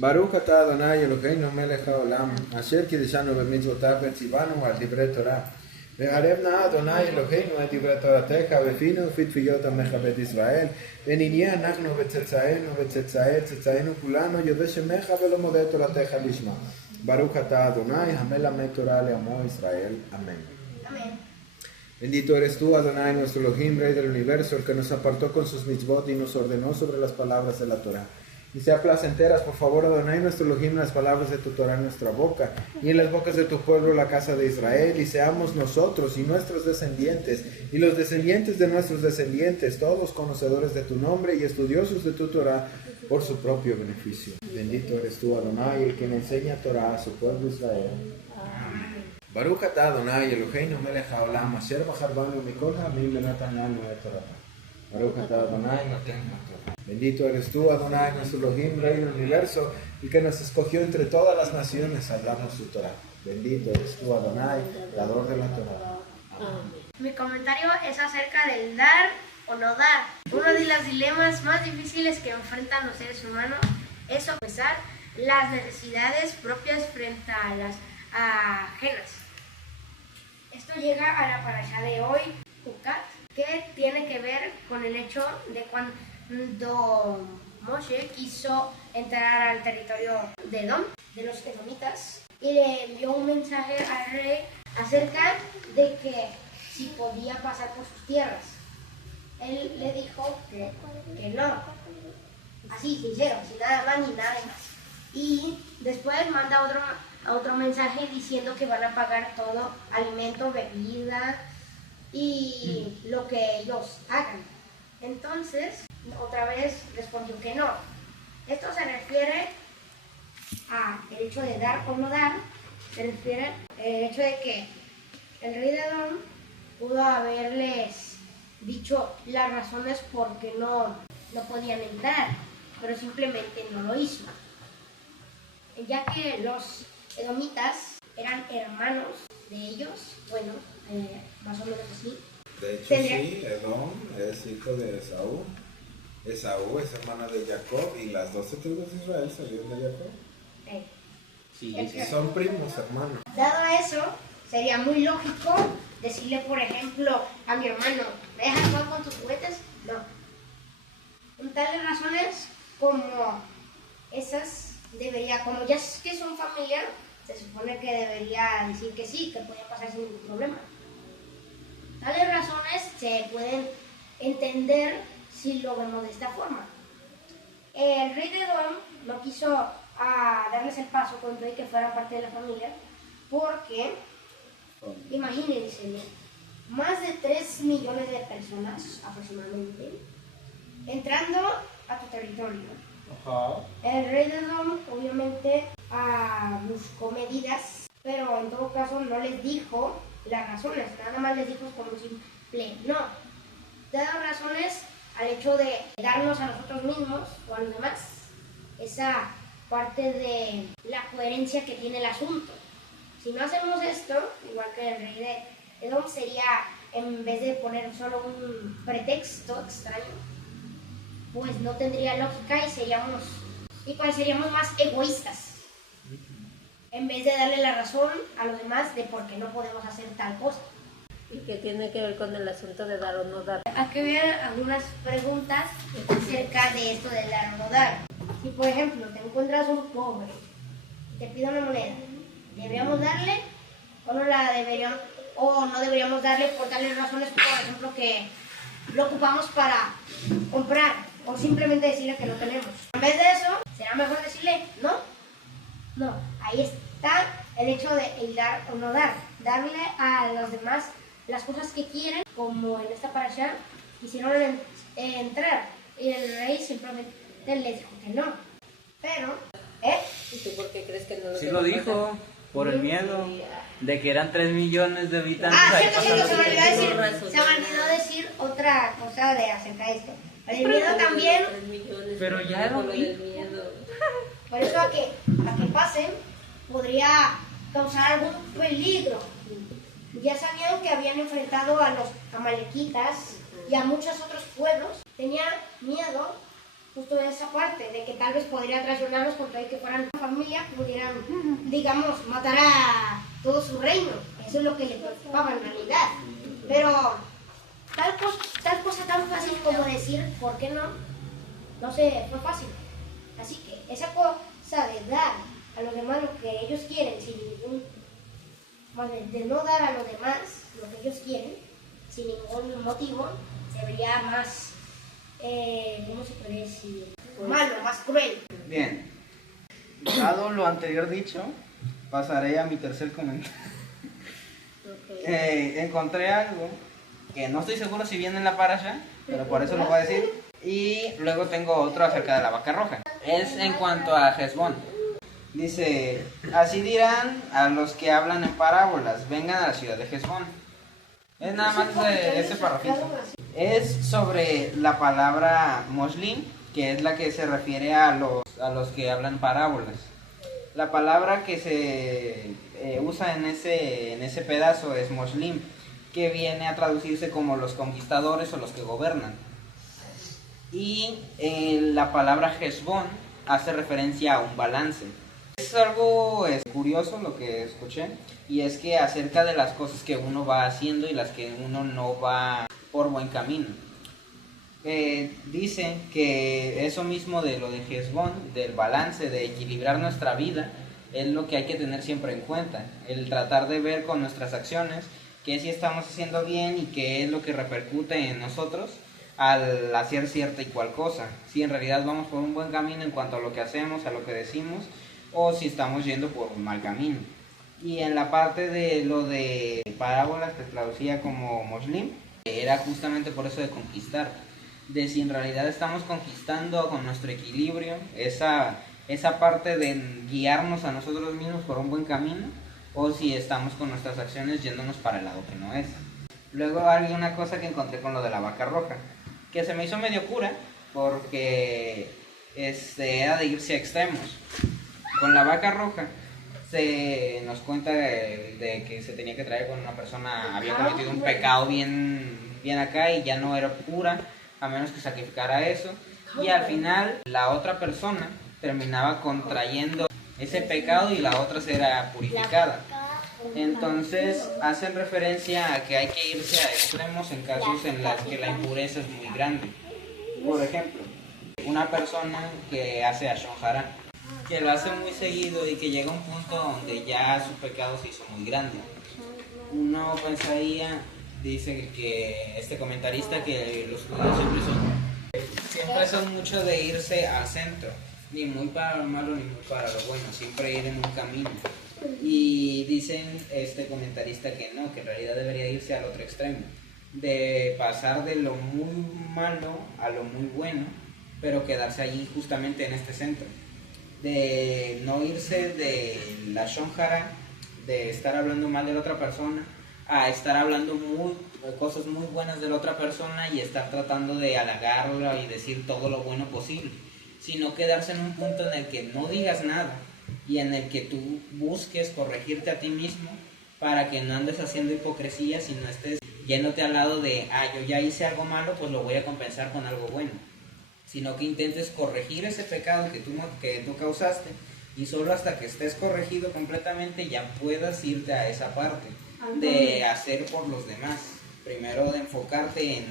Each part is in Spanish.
Baruch atah Adonai Eloheinu melech haolam, asher kiddushanu b'mitzvotav v'tzivanu al divrei Torah. Ve'arev na Adonai Eloheinu et divrei Toratecha v'finu ufitfiyot amecha bet Israel, ונהיה אנחנו וצאצאינו וצאצאי צאצאינו כולנו יודעי שמך ולא מודה תורתך לשמה. ברוך אתה אדוני המלמד תורה לעמו ישראל. Amén. Amén. Bendito eres tú, Adonai, nuestro Elohim, Rey del universo, el que nos apartó con sus mitzvot y nos ordenó sobre las palabras de la Torah. Y sea placenteras, por favor, Adonai, nuestro Elohim, las palabras de tu Torah en nuestra boca y en las bocas de tu pueblo, la casa de Israel, y seamos nosotros y nuestros descendientes y los descendientes de nuestros descendientes, todos conocedores de tu nombre y estudiosos de tu Torah por su propio beneficio. Bendito eres tú, Adonai, el que enseña Torah a su pueblo Israel. Baruch atah Adonai Eloheinu melech haolam asher bachar banu mikol ha'amim v'natan lanu et torata. Baruch atah Adonai noten haTorah. Bendito eres tú, Adonai, nuestro Elohim, Rey del universo, el que nos escogió entre todas las naciones a hablarnos su Torah. Bendito eres tú, Adonai, dador de la Torah. Amén. Mi comentario es acerca del dar o no dar. Uno de los dilemas más difíciles que enfrentan los seres humanos es sopesar las necesidades propias frente a las ajenas. Esto llega a la parashá de hoy, Hukat, que tiene que ver con el hecho de cuando Moshe quiso entrar al territorio de Edom, de los edomitas, y le envió un mensaje al rey acerca de que si podía pasar por sus tierras. Él le dijo que no, así, sincero, sin nada más ni nada más. Y después manda otro mensaje diciendo que van a pagar todo, alimento, bebida y lo que ellos hagan. Entonces, otra vez respondió que no. Esto se refiere al hecho de dar o no dar, se refiere al hecho de que el rey de Edom pudo haberles dicho las razones por qué no podían entrar, pero simplemente no lo hizo. Ya que los edomitas eran hermanos de ellos, bueno, más o menos así. De hecho, sí, Edom es hijo de Esaú. Esaú es hermana de Jacob y las 12 tribus de Israel salieron de Jacob. Sí, Y son primos, hermanos. Dado eso, sería muy lógico decirle, por ejemplo, a mi hermano, ¿me dejas jugar con tus juguetes? No. Con tales razones como esas, como ya es que son familiar, se supone que debería decir que sí, que podía pasar sin ningún problema. Tales razones se pueden entender si lo vemos de esta forma. El rey de Edom no quiso darles el paso con todo y que fueran parte de la familia, porque, imagínense, más de 3 millones de personas aproximadamente entrando a tu territorio. Ajá. El rey de Edom obviamente buscó medidas, pero en todo caso no les dijo las razones, nada más les dijo como simple no. Dadas razones al hecho de darnos a nosotros mismos o a los demás, esa parte de la coherencia que tiene el asunto. Si no hacemos esto, igual que el rey de Edom, sería, en vez de poner solo un pretexto extraño, pues no tendría lógica y seríamos más egoístas. En vez de darle la razón a los demás de por qué no podemos hacer tal cosa. ¿Y qué tiene que ver con el asunto de dar o no dar? Aquí vienen algunas preguntas acerca de esto de dar o no dar. Si por ejemplo te encuentras un pobre y te pide una moneda, ¿deberíamos darle o no deberíamos darle por tales razones, por ejemplo, que lo ocupamos para comprar o simplemente decirle que no tenemos? En vez de eso, será mejor decirle no. No, ahí está el hecho de el dar o no dar. Darle a los demás las cosas que quieren, como en esta parashá, quisieron entrar y el rey simplemente les dijo que no. Pero, ¿Y tú por qué crees que no lo Sí lo dijo, por el miedo de que eran 3 millones de habitantes. cierto, se me olvidó razón. se me olvidó decir otra cosa acerca de esto. El miedo también, Pero ya no lo lo vi. del miedo. por eso a que pasen, podría causar algún peligro. Ya sabían que habían enfrentado a los amalequitas y a muchos otros pueblos. Tenían miedo justo esa parte, de que tal vez podría traicionarlos con tal que fueran familia, pudieran, digamos, matar a todo su reino. Eso es lo que le preocupaba en realidad. Pero tal cosa tan fácil como decir, ¿por qué no? No sé, fue fácil. Así que esa cosa de dar a los demás lo que ellos quieren, sin ningún, más bien, de no dar a los demás lo que ellos quieren, sin ningún motivo, se vería más, ¿cómo se puede decir? Malo, más cruel. Bien, dado lo anterior dicho, pasaré a mi tercer comentario. Encontré algo que no estoy seguro si viene en la parasha, pero por eso lo voy a decir. Y luego tengo otro acerca de la vaca roja. Es en cuanto a Hezbón. Dice, así dirán a los que hablan en parábolas, vengan a la ciudad de Hezbón. Es nada más de ese parrafito. Es sobre la palabra Moslim, que es la que se refiere a los que hablan parábolas. La palabra que se usa en ese pedazo es Moslim, que viene a traducirse como los conquistadores o los que gobernan. Y la palabra Hezbón hace referencia a un balance. Es algo curioso lo que escuché, y es que acerca de las cosas que uno va haciendo y las que uno no va por buen camino. Dicen que eso mismo de lo de Hezbón, del balance, de equilibrar nuestra vida, es lo que hay que tener siempre en cuenta. El tratar de ver con nuestras acciones qué sí estamos haciendo bien y qué es lo que repercute en nosotros al hacer cierta y cual cosa. Si en realidad vamos por un buen camino en cuanto a lo que hacemos, a lo que decimos, o si estamos yendo por un mal camino. Y en la parte de lo de parábolas que traducía como Moslim, era justamente por eso de conquistar, de si en realidad estamos conquistando con nuestro equilibrio esa parte de guiarnos a nosotros mismos por un buen camino, o si estamos con nuestras acciones yéndonos para el lado que no es. Luego hay una cosa que encontré con lo de la vaca roja, que se me hizo medio cura, porque era de irse a extremos. Con la vaca roja se nos cuenta de que se tenía que traer con una persona, había cometido un pecado bien acá y ya no era pura, a menos que sacrificara eso, y al final la otra persona terminaba contrayendo ese pecado y la otra será purificada. Entonces hacen referencia a que hay que irse a extremos en casos en los que la impureza es muy grande. Por ejemplo, una persona que hace Ashon Hara, que lo hace muy seguido y que llega a un punto donde ya su pecado se hizo muy grande. Uno pensaría, dice que este comentarista, que los judíos siempre son mucho de irse al centro, ni muy para lo malo ni muy para lo bueno, siempre ir en un camino. Y dicen este comentarista que no, que en realidad debería irse al otro extremo, de pasar de lo muy malo a lo muy bueno, pero quedarse allí justamente en este centro, de no irse de la shonjara, de estar hablando mal de la otra persona, a estar hablando cosas muy buenas de la otra persona y estar tratando de halagarla y decir todo lo bueno posible, sino quedarse en un punto en el que no digas nada y en el que tú busques corregirte a ti mismo para que no andes haciendo hipocresía, sino estés yéndote al lado de, yo ya hice algo malo, pues lo voy a compensar con algo bueno, sino que intentes corregir ese pecado que tú causaste, y solo hasta que estés corregido completamente ya puedas irte a esa parte de hacer por los demás. Primero de enfocarte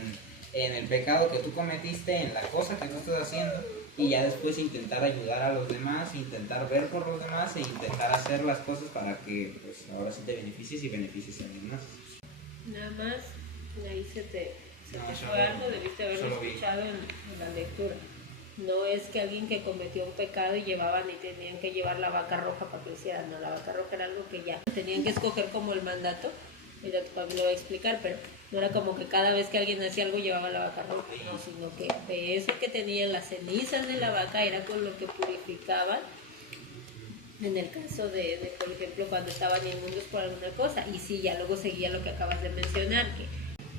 en el pecado que tú cometiste, en la cosa que tú estás haciendo, y ya después intentar ayudar a los demás, intentar ver por los demás e intentar hacer las cosas para que pues ahora sí te beneficies y beneficies a los demás. Nada más, ahí se te No, fue algo, debiste haberlo escuchado en la lectura. No es que alguien que cometió un pecado y tenían que llevar la vaca roja para que lo hicieran, no, la vaca roja era algo que ya tenían que escoger como el mandato, y ya lo voy a explicar, pero no era como que cada vez que alguien hacía algo llevaba la vaca roja, no, sino que de eso que tenían las cenizas de la vaca era con lo que purificaban, en el caso de por ejemplo, cuando estaban inmundos por alguna cosa, y sí, ya luego seguía lo que acabas de mencionar, que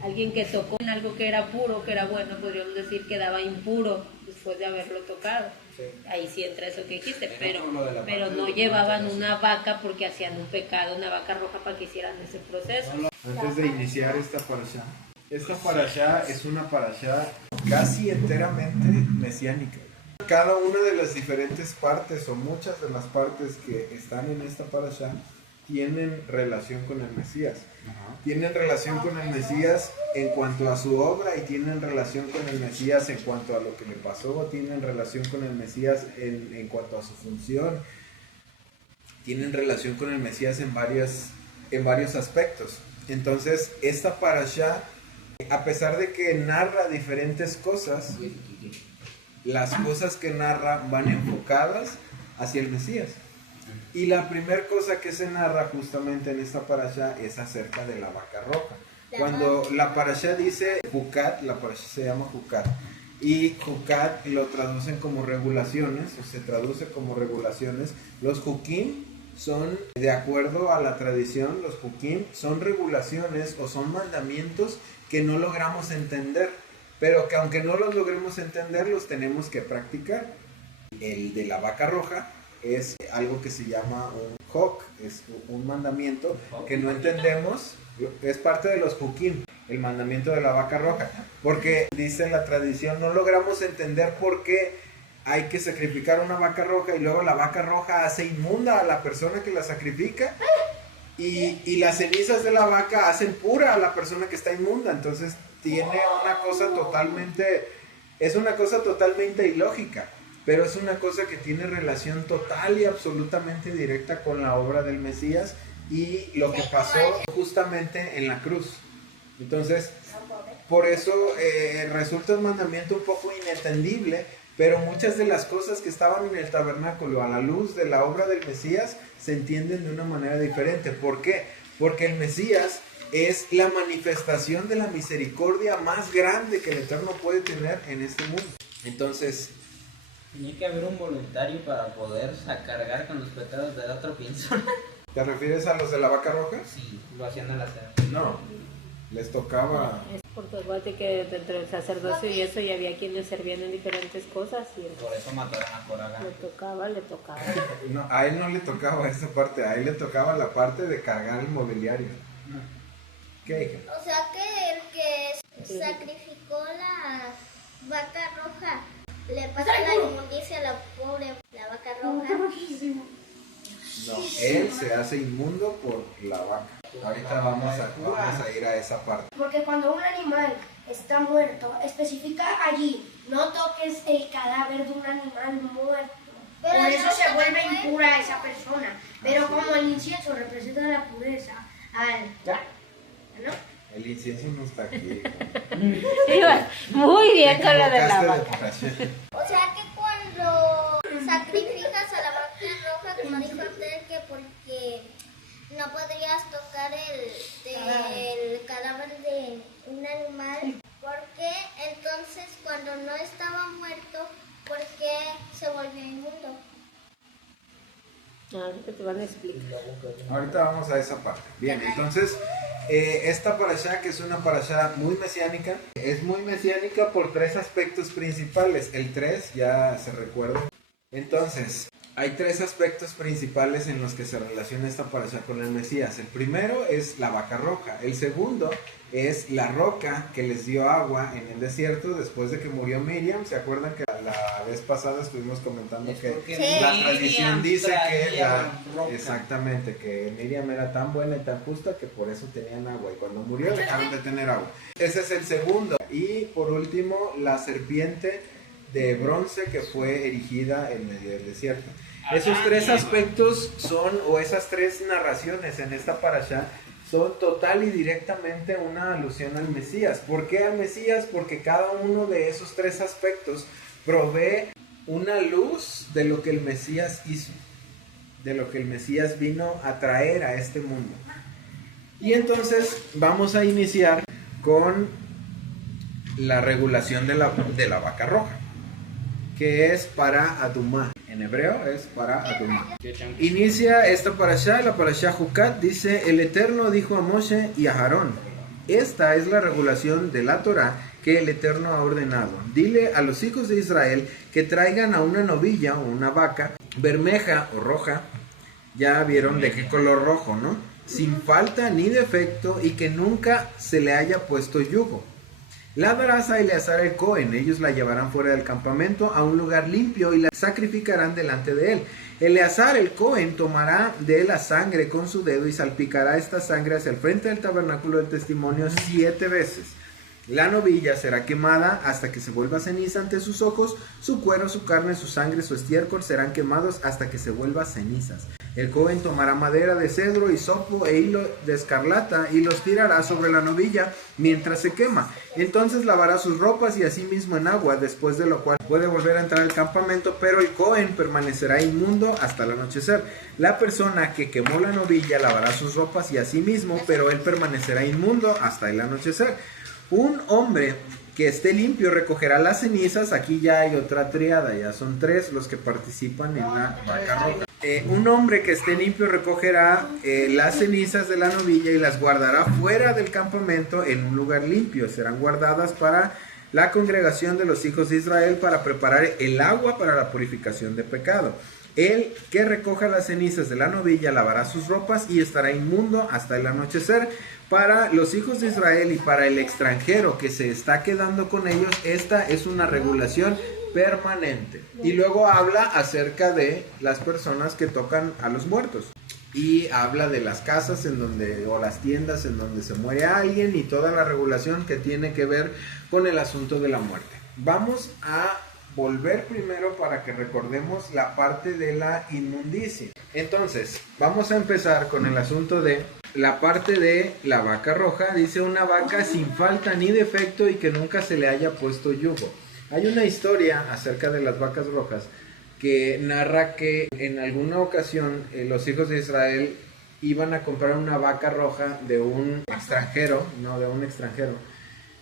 alguien que tocó en algo que era puro, que era bueno, podríamos decir que quedaba impuro después de haberlo tocado. Sí. Ahí sí entra eso que dijiste, pero no llevaban una vaca porque hacían un pecado, una vaca roja para que hicieran ese proceso. Antes de iniciar esta parashá es una parashá casi enteramente mesiánica. Cada una de las diferentes partes o muchas de las partes que están en esta parasha tienen relación con el Mesías. Tienen relación con el Mesías en cuanto a su obra y tienen relación con el Mesías en cuanto a lo que le pasó, tienen relación con el Mesías en cuanto a su función, tienen relación con el Mesías en varios aspectos. Entonces, esta parasha, a pesar de que narra diferentes cosas, las cosas que narra van enfocadas hacia el Mesías. Y la primera cosa que se narra justamente en esta parasha es acerca de la vaca roja. Cuando la parasha dice Jucat, la parasha se llama Jucat. Y Jucat lo traducen como regulaciones, o se traduce como regulaciones. Los Jukim son, de acuerdo a la tradición, los Jukim son regulaciones o son mandamientos que no logramos entender, pero que aunque no los logremos entender, los tenemos que practicar. El de la vaca roja es algo que se llama un Hok, es un mandamiento que no entendemos, es parte de los Jukim, el mandamiento de la vaca roja, porque dice la tradición, no logramos entender por qué hay que sacrificar una vaca roja y luego la vaca roja hace inmunda a la persona que la sacrifica y las cenizas de la vaca hacen pura a la persona que está inmunda. Entonces tiene una cosa totalmente, es una cosa totalmente ilógica, pero es una cosa que tiene relación total y absolutamente directa con la obra del Mesías y lo que pasó justamente en la cruz. Entonces, por eso resulta un mandamiento un poco inentendible, pero muchas de las cosas que estaban en el tabernáculo a la luz de la obra del Mesías se entienden de una manera diferente. ¿Por qué? Porque el Mesías es la manifestación de la misericordia más grande que el Eterno puede tener en este mundo. Entonces, tenía que haber un voluntario para poder cargar con los pecados de la otra persona. ¿te refieres a los de la vaca roja? Sí, lo hacían al hacer. No, les tocaba. Es porque acuérdate que dentro del sacerdocio y eso ya había quienes servían en diferentes cosas y Por eso mataron a Coragán. le tocaba. No, a él no le tocaba esa parte, a él le tocaba la parte de cargar el mobiliario. ¿Qué, hija? O sea que el que sacrificó la vaca roja le pasa la inmundicia a la pobre la vaca roja. No, él se hace inmundo por la vaca. Ahorita vamos a ir a esa parte. Porque cuando un animal está muerto, especifica allí, no toques el cadáver de un animal muerto. Pero Por eso no se se vuelve puede. impura esa persona. Pero como el incienso representa la pureza, ¿no? El incienso no está aquí. Ibas muy bien con lo de la Te equivocaste de vaca. parasha. O sea que cuando sacrificas a la vaca roja, como dijo Abdel, que porque no podrías tocar el cadáver de un animal, porque entonces cuando no estaba muerto, ¿por qué se volvió inmundo? Ahorita te van a explicar. Ahorita vamos a esa parte. Bien, entonces, esta parasha, que es una parasha muy mesiánica, es muy mesiánica por tres aspectos principales. El 3 ya se recuerda. Entonces, hay tres aspectos principales en los que se relaciona esta parasha con el Mesías. El primero es la vaca roja. El segundo es la roca que les dio agua en el desierto después de que murió Miriam. ¿Se acuerdan que la vez pasada estuvimos comentando que la tradición dice que exactamente, que Miriam era tan buena y tan justa que por eso tenían agua y cuando murió dejaron de tener agua? Ese es el segundo. Y por último, la serpiente de bronce que fue erigida en medio del desierto. Esos tres aspectos son, o esas tres narraciones en esta parasha, son total y directamente una alusión al Mesías. ¿Por qué al Mesías? Porque cada uno de esos tres aspectos provee una luz de lo que el Mesías hizo, de lo que el Mesías vino a traer a este mundo. Y entonces vamos a iniciar con la regulación de la vaca roja, que es para Adumá. En hebreo es para Adumá. Inicia esta parasha, la parasha Jucat, dice: el Eterno dijo a Moshe y a Aarón: esta es la regulación de la Torah que el Eterno ha ordenado. Dile a los hijos de Israel que traigan a una novilla o una vaca bermeja o roja. Ya vieron de qué color rojo, ¿no? Sin falta ni defecto y que nunca se le haya puesto yugo. La darás a Eleazar el Cohen, ellos la llevarán fuera del campamento a un lugar limpio y la sacrificarán delante de él. Eleazar el Cohen tomará de la sangre con su dedo y salpicará esta sangre hacia el frente del tabernáculo del testimonio 7 veces. La novilla será quemada hasta que se vuelva ceniza ante sus ojos, su cuero, su carne, su sangre, su estiércol serán quemados hasta que se vuelva cenizas. El Cohen tomará madera de cedro, hisopo e hilo de escarlata y los tirará sobre la novilla mientras se quema. Entonces lavará sus ropas y asimismo en agua, después de lo cual puede volver a entrar al campamento, pero el Cohen permanecerá inmundo hasta el anochecer. La persona que quemó la novilla lavará sus ropas y asimismo, pero él permanecerá inmundo hasta el anochecer. Un hombre que esté limpio recogerá las cenizas. Aquí ya hay otra triada, ya son 3 los que participan en la vaca roja. Un hombre que esté limpio recogerá las cenizas de la novilla y las guardará fuera del campamento en un lugar limpio. Serán guardadas para la congregación de los hijos de Israel para preparar el agua para la purificación de pecado. El que recoja las cenizas de la novilla lavará sus ropas y estará inmundo hasta el anochecer. Para los hijos de Israel y para el extranjero que se está quedando con ellos, esta es una regulación permanente. Y luego habla acerca de las personas que tocan a los muertos. Y habla de las casas en donde, o las tiendas en donde se muere alguien y toda la regulación que tiene que ver con el asunto de la muerte. Vamos a volver primero para que recordemos la parte de la inmundicia. Entonces, vamos a empezar con el asunto de la parte de la vaca roja. Dice una vaca sin falta ni defecto y que nunca se le haya puesto yugo. Hay una historia acerca de las vacas rojas que narra que en alguna ocasión los hijos de Israel iban a comprar una vaca roja de un extranjero,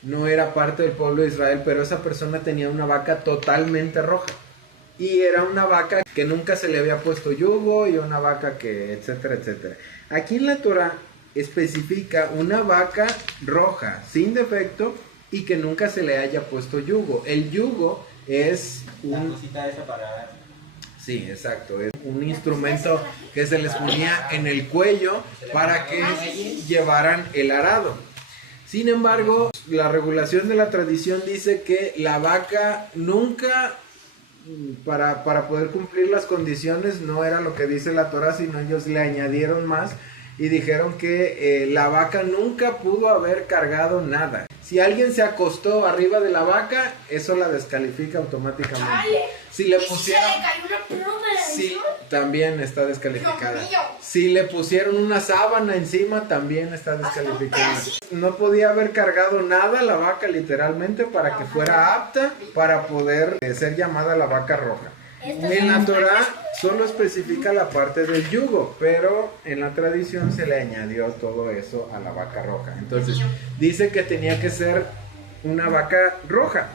no era parte del pueblo de Israel, pero esa persona tenía una vaca totalmente roja. Y era una vaca que nunca se le había puesto yugo y una vaca que etcétera, etcétera. Aquí en la Torah especifica una vaca roja, sin defecto y que nunca se le haya puesto yugo. El yugo es un... cosita esa para... Sí, exacto. Es un instrumento que se les ponía en el cuello para que llevaran el arado. Sin embargo, la regulación de la tradición dice que la vaca nunca, para poder cumplir las condiciones, no era lo que dice la Torah, sino ellos le añadieron más y dijeron que la vaca nunca pudo haber cargado nada. Si alguien se acostó arriba de la vaca, eso la descalifica automáticamente. Si le pusieron... Se le cayó una pluma de Sí, también está descalificada. Dios mío. Si le pusieron una sábana encima, también está descalificada. No podía haber cargado nada la vaca literalmente para que fuera apta para poder ser llamada la vaca roja. En la Torah solo especifica la parte del yugo, pero en la tradición se le añadió todo eso a la vaca roja. Entonces dice que tenía que ser una vaca roja,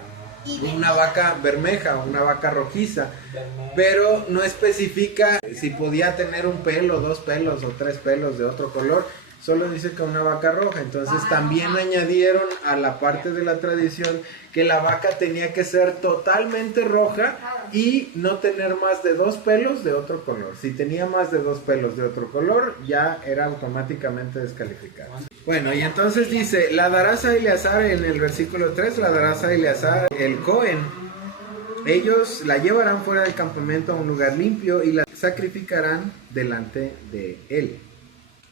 una vaca bermeja, una vaca rojiza, pero no especifica si podía tener un pelo, 2 pelos o 3 pelos de otro color. Solo dice que una vaca roja. Entonces también añadieron a la parte de la tradición que la vaca tenía que ser totalmente roja y no tener más de 2 pelos de otro color. Si tenía más de 2 pelos de otro color, ya era automáticamente descalificada. Bueno, y entonces dice, la darás a Eleazar en el versículo 3, la darás a Eleazar el Cohen. Ellos la llevarán fuera del campamento a un lugar limpio y la sacrificarán delante de él.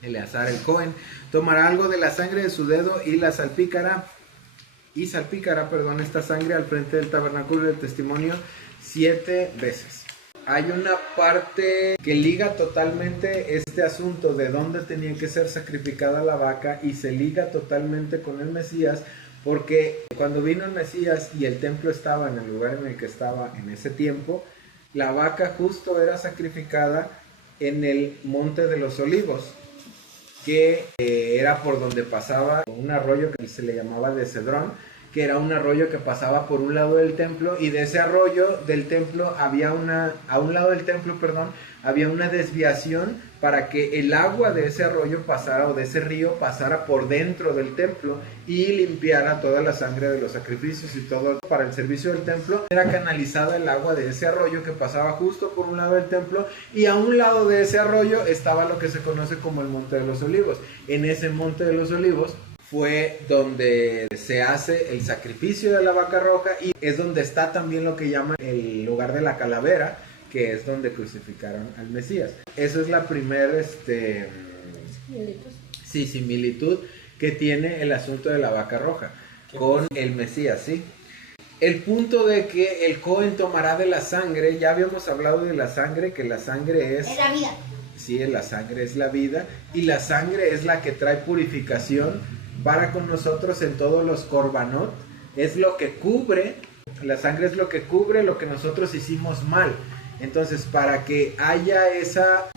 Eleazar el Cohen tomará algo de la sangre de su dedo y la salpicará esta sangre al frente del tabernáculo del testimonio 7 veces. Hay una parte que liga totalmente este asunto de dónde tenía que ser sacrificada la vaca y se liga totalmente con el Mesías, porque cuando vino el Mesías y el templo estaba en el lugar en el que estaba en ese tiempo, la vaca justo era sacrificada en el Monte de los Olivos, que era por donde pasaba un arroyo que se le llamaba de Cedrón, que era un arroyo que pasaba por un lado del templo, y de ese arroyo del templo había a un lado del templo, había una desviación para que el agua de ese arroyo pasara, o de ese río pasara por dentro del templo y limpiara toda la sangre de los sacrificios y todo para el servicio del templo. Era canalizada el agua de ese arroyo que pasaba justo por un lado del templo, y a un lado de ese arroyo estaba lo que se conoce como el Monte de los Olivos. En ese Monte de los Olivos fue donde se hace el sacrificio de la vaca roja y es donde está también lo que llaman el lugar de la calavera, que es donde crucificaron al Mesías. Esa es la primera similitud que tiene el asunto de la vaca roja con el Mesías, ¿sí? El punto de que el Cohen tomará de la sangre, ya habíamos hablado de la sangre, que la sangre es la vida. Sí, la sangre es la vida y la sangre es la que trae purificación para con nosotros en todos los korbanot. Es lo que cubre, la sangre es lo que cubre lo que nosotros hicimos mal. Entonces, para que haya esa,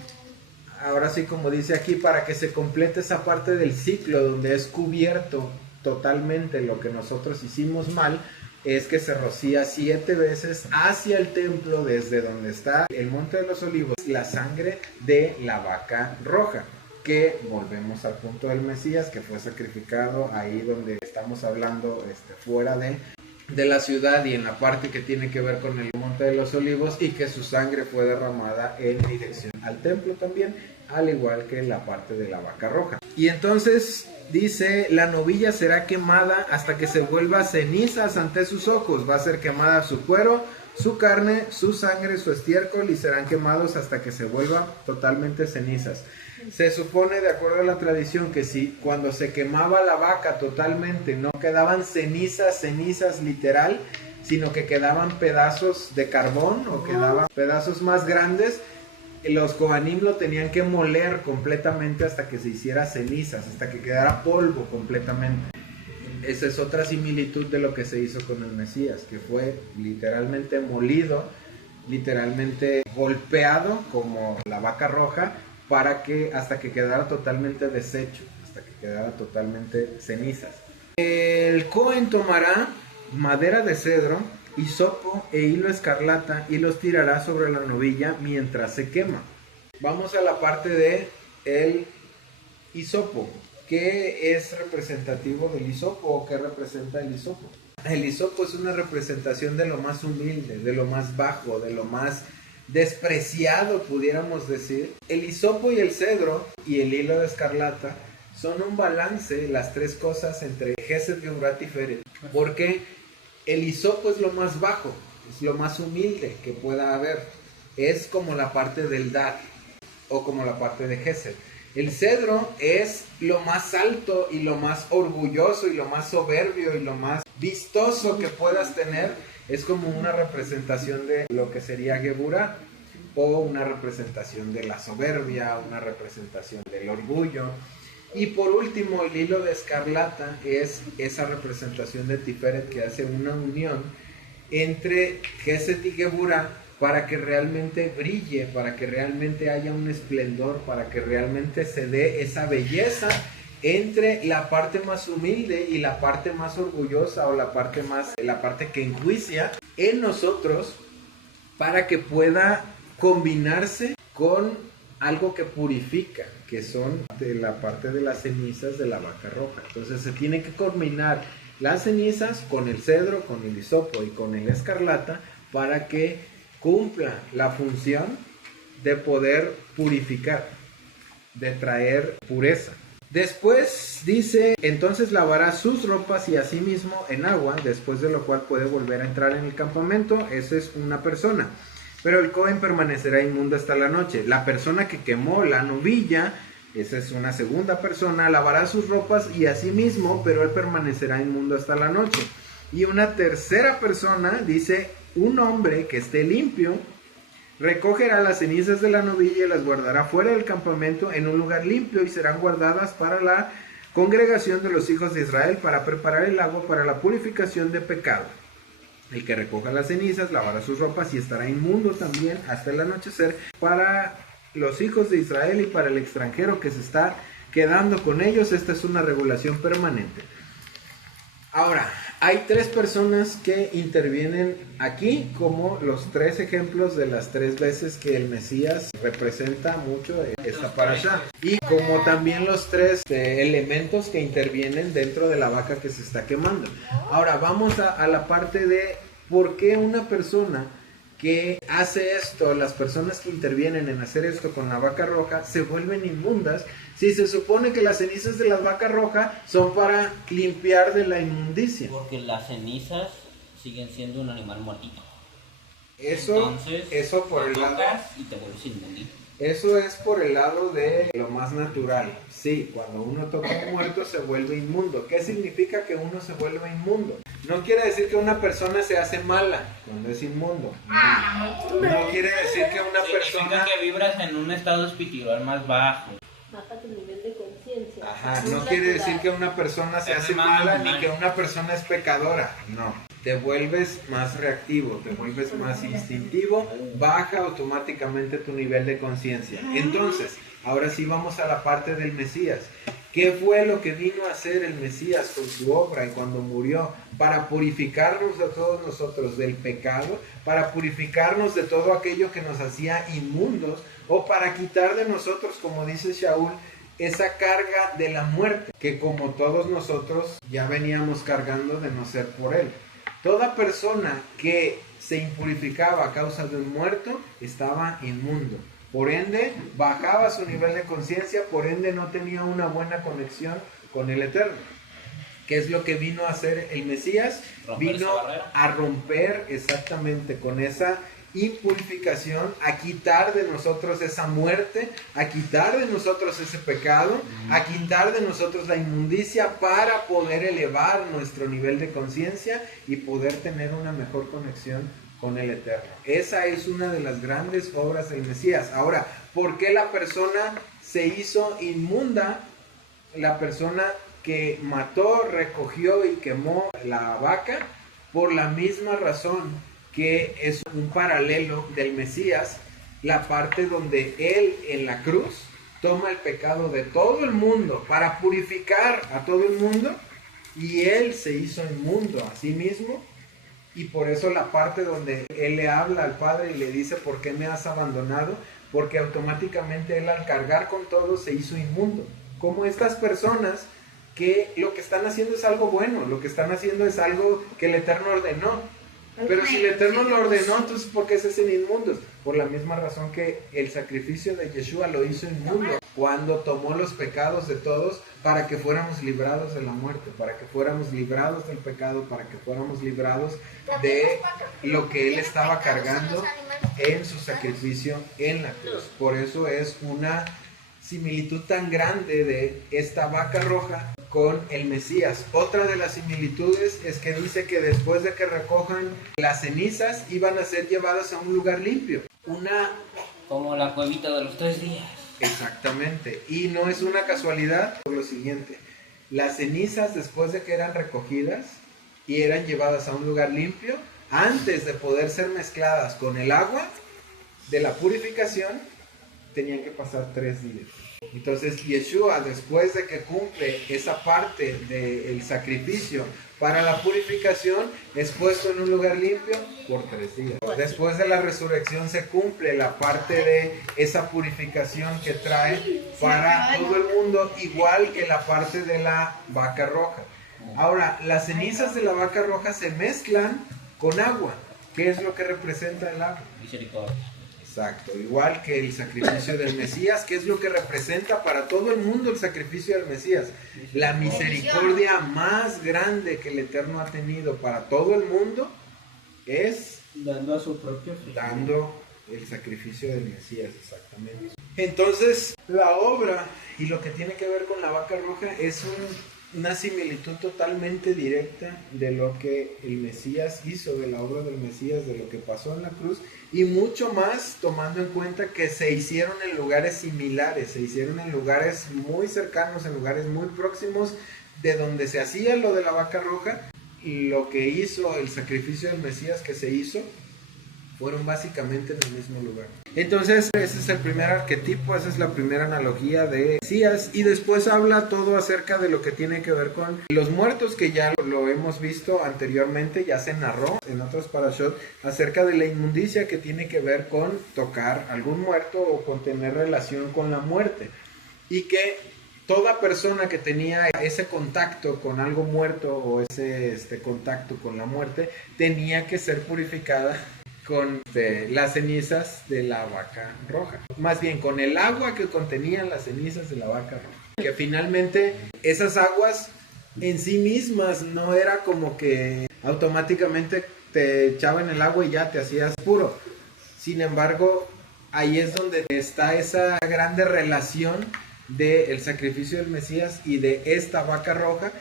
ahora sí como dice aquí, para que se complete esa parte del ciclo donde es cubierto totalmente lo que nosotros hicimos mal, es que se rocía 7 veces hacia el templo desde donde está el Monte de los Olivos la sangre de la vaca roja, que volvemos al punto del Mesías, que fue sacrificado ahí donde estamos hablando, fuera de la ciudad y en la parte que tiene que ver con el Monte de los Olivos, y que su sangre fue derramada en dirección al templo también, al igual que la parte de la vaca roja. Y entonces dice, la novilla será quemada hasta que se vuelva cenizas ante sus ojos. Va a ser quemada su cuero, su carne, su sangre, su estiércol, y serán quemados hasta que se vuelvan totalmente cenizas. Se supone, de acuerdo a la tradición, que si cuando se quemaba la vaca totalmente no quedaban cenizas literal, sino que quedaban pedazos de carbón o quedaban pedazos más grandes, los Kohanim lo tenían que moler completamente hasta que se hiciera cenizas, hasta que quedara polvo completamente. Esa es otra similitud de lo que se hizo con el Mesías, que fue literalmente molido, literalmente golpeado como la vaca roja, para que hasta que quedara totalmente deshecho, hasta que quedara totalmente cenizas. El Cohen tomará madera de cedro, hisopo e hilo escarlata y los tirará sobre la novilla mientras se quema. Vamos a la parte de el hisopo. ¿Qué es representativo del hisopo o qué representa el hisopo? El hisopo es una representación de lo más humilde, de lo más bajo, de lo más despreciado, pudiéramos decir. El hisopo y el cedro y el hilo de escarlata son un balance, las tres cosas, entre Gesed, Geburah, Tiferet, porque el hisopo es lo más bajo, es lo más humilde que pueda haber, es como la parte del dar o como la parte de Gesed. El cedro es lo más alto y lo más orgulloso y lo más soberbio y lo más vistoso que puedas tener. Es como una representación de lo que sería Geburah, o una representación de la soberbia, una representación del orgullo. Y por último, el hilo de escarlata es esa representación de Tiferet, que hace una unión entre Gesed y Geburah para que realmente brille, para que realmente haya un esplendor, para que realmente se dé esa belleza entre la parte más humilde y la parte más orgullosa, o la parte que enjuicia en nosotros, para que pueda combinarse con algo que purifica, que son de la parte de las cenizas de la vaca roja. Entonces se tiene que combinar las cenizas con el cedro, con el hisopo y con el escarlata, para que cumpla la función de poder purificar, de traer pureza. Después dice, entonces lavará sus ropas y asimismo en agua, después de lo cual puede volver a entrar en el campamento. Esa es una persona. Pero el Cohen permanecerá inmundo hasta la noche. La persona que quemó la novilla, esa es una segunda persona, lavará sus ropas y asimismo, pero él permanecerá inmundo hasta la noche. Y una tercera persona, dice, un hombre que esté limpio, recogerá las cenizas de la novilla y las guardará fuera del campamento en un lugar limpio, y serán guardadas para la congregación de los hijos de Israel, para preparar el agua para la purificación de pecado. El que recoja las cenizas lavará sus ropas y estará inmundo también hasta el anochecer para los hijos de Israel y para el extranjero que se está quedando con ellos. Esta es una regulación permanente. Ahora, hay tres personas que intervienen aquí como los tres ejemplos de las tres veces que el Mesías representa mucho esta parashá, y como también los tres elementos que intervienen dentro de la vaca que se está quemando. Ahora vamos a la parte de por qué una persona que hace esto, las personas que intervienen en hacer esto con la vaca roja, se vuelven inmundas, si se supone que las cenizas de la vaca roja son para limpiar de la inmundicia? Porque las cenizas siguen siendo un animal muertito. Entonces, eso por el lado... y te vuelves inmundito. Eso es por el lado de lo más natural. Sí, cuando uno toca un muerto se vuelve inmundo. ¿Qué significa que uno se vuelve inmundo? No quiere decir que una persona se hace mala cuando es inmundo. No quiere decir que una persona... Significa que vibras en un estado espiritual más bajo. Baja tu nivel de conciencia. Ajá, no quiere decir que una persona se hace mala ni que una persona es pecadora. No. Te vuelves más reactivo, te vuelves más instintivo, baja automáticamente tu nivel de conciencia. Entonces, ahora sí vamos a la parte del Mesías. ¿Qué fue lo que vino a hacer el Mesías con su obra y cuando murió? Para purificarnos a todos nosotros del pecado, para purificarnos de todo aquello que nos hacía inmundos, o para quitar de nosotros, como dice Shaul, esa carga de la muerte, que como todos nosotros ya veníamos cargando de no ser por él. Toda persona que se impurificaba a causa de un muerto estaba inmundo. Por ende, bajaba su nivel de conciencia, por ende no tenía una buena conexión con el Eterno. ¿Qué es lo que vino a hacer el Mesías? Vino a romper exactamente con esa impurificación, a quitar de nosotros esa muerte, a quitar de nosotros ese pecado, a quitar de nosotros la inmundicia para poder elevar nuestro nivel de conciencia y poder tener una mejor conexión con el Eterno. Esa es una de las grandes obras del Mesías. Ahora, ¿por qué la persona se hizo inmunda? La persona que mató, recogió y quemó la vaca, por la misma razón que es un paralelo del Mesías, la parte donde él en la cruz toma el pecado de todo el mundo para purificar a todo el mundo, y él se hizo inmundo a sí mismo, y por eso la parte donde él le habla al Padre y le dice: ¿por qué me has abandonado? Porque automáticamente él, al cargar con todo, se hizo inmundo. Como estas personas que lo que están haciendo es algo bueno, lo que están haciendo es algo que el Eterno ordenó. Pero si el Eterno lo ordenó, entonces ¿por qué se hacen inmundos? Por la misma razón que el sacrificio de Yeshua lo hizo inmundo, cuando tomó los pecados de todos para que fuéramos librados de la muerte, para que fuéramos librados del pecado, para que fuéramos librados de lo que él estaba cargando en su sacrificio en la cruz. Por eso es una similitud tan grande de esta vaca roja con el Mesías. Otra de las similitudes es que dice que después de que recojan las cenizas iban a ser llevadas a un lugar limpio. Como la cuevita de los 3 días. Exactamente. Y no es una casualidad por lo siguiente. Las cenizas, después de que eran recogidas y eran llevadas a un lugar limpio, antes de poder ser mezcladas con el agua de la purificación, tenían que pasar 3 días. Entonces Yeshua, después de que cumple esa parte del sacrificio para la purificación, es puesto en un lugar limpio por 3 días. Después de la resurrección se cumple la parte de esa purificación que trae para todo el mundo, igual que la parte de la vaca roja. Ahora, las cenizas de la vaca roja se mezclan con agua. ¿Qué es lo que representa el agua? Misericordia. Exacto, igual que el sacrificio del Mesías. ¿Qué es lo que representa para todo el mundo el sacrificio del Mesías? La misericordia más grande que el Eterno ha tenido para todo el mundo es dando a su propio Hijo. Dando el sacrificio del Mesías, exactamente. Entonces, la obra y lo que tiene que ver con la vaca roja es una similitud totalmente directa de lo que el Mesías hizo, de la obra del Mesías, de lo que pasó en la cruz, y mucho más tomando en cuenta que se hicieron en lugares similares, se hicieron en lugares muy cercanos, en lugares muy próximos de donde se hacía lo de la vaca roja, y lo que hizo el sacrificio del Mesías que se hizo fueron básicamente en el mismo lugar. Entonces ese es el primer arquetipo, esa es la primera analogía de Mesías, y después habla todo acerca de lo que tiene que ver con los muertos, que ya lo hemos visto anteriormente, ya se narró en otros parashot acerca de la inmundicia que tiene que ver con tocar algún muerto o con tener relación con la muerte, y que toda persona que tenía ese contacto con algo muerto o ese contacto con la muerte tenía que ser purificada con las cenizas de la vaca roja. Más bien con el agua que contenían las cenizas de la vaca roja. Que finalmente esas aguas en sí mismas no era como que automáticamente te echaban el agua y ya te hacías puro. Sin embargo, ahí es donde está esa grande relación del sacrificio del Mesías y de esta vaca roja,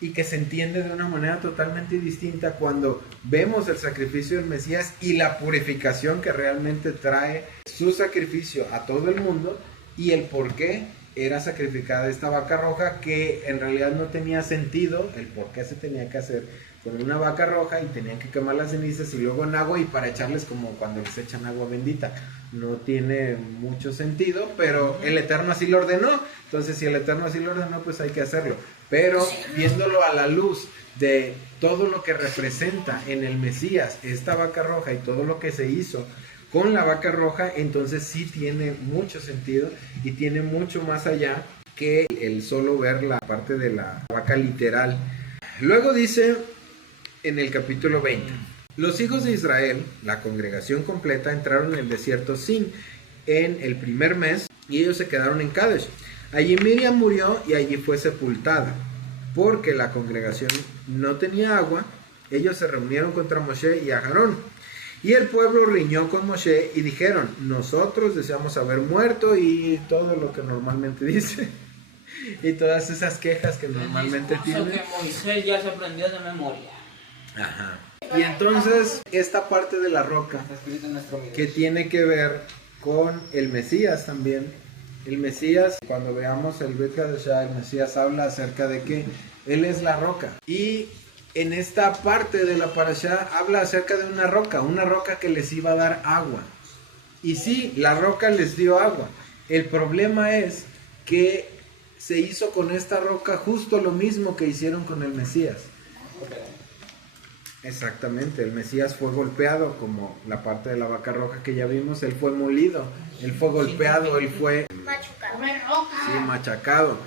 y que se entiende de una manera totalmente distinta cuando vemos el sacrificio del Mesías y la purificación que realmente trae su sacrificio a todo el mundo, y el por qué era sacrificada esta vaca roja, que en realidad no tenía sentido el por qué se tenía que hacer con una vaca roja y tenían que quemar las cenizas y luego en agua y para echarles como cuando les echan agua bendita. No tiene mucho sentido, pero el Eterno así lo ordenó. Entonces si el Eterno así lo ordenó, pues hay que hacerlo. Pero viéndolo a la luz de todo lo que representa en el Mesías esta vaca roja y todo lo que se hizo con la vaca roja, entonces sí tiene mucho sentido y tiene mucho más allá que el solo ver la parte de la vaca literal. Luego dice en el capítulo 20: los hijos de Israel, la congregación completa, entraron en el desierto Sin en el primer mes, y ellos se quedaron en Kadesh. Allí Miriam murió y allí fue sepultada, porque la congregación no tenía agua. Ellos se reunieron contra Moshe y Aarón, y el pueblo riñó con Moshe y dijeron: nosotros deseamos haber muerto, y todo lo que normalmente dice y todas esas quejas que normalmente tiene. Que Moisés ya se aprendió de memoria. Ajá. Y entonces esta parte de la roca, Está escrito en nuestro video. que tiene que ver con el Mesías también. El Mesías, cuando veamos el Bet Hadashah, el Mesías habla acerca de que Él es la roca. Y en esta parte de la parashá habla acerca de una roca que les iba a dar agua. Y sí, la roca les dio agua. El problema es que se hizo con esta roca justo lo mismo que hicieron con el Mesías. Exactamente, el Mesías fue golpeado como la parte de la vaca roja que ya vimos. Él fue molido, él fue golpeado, él fue machacado.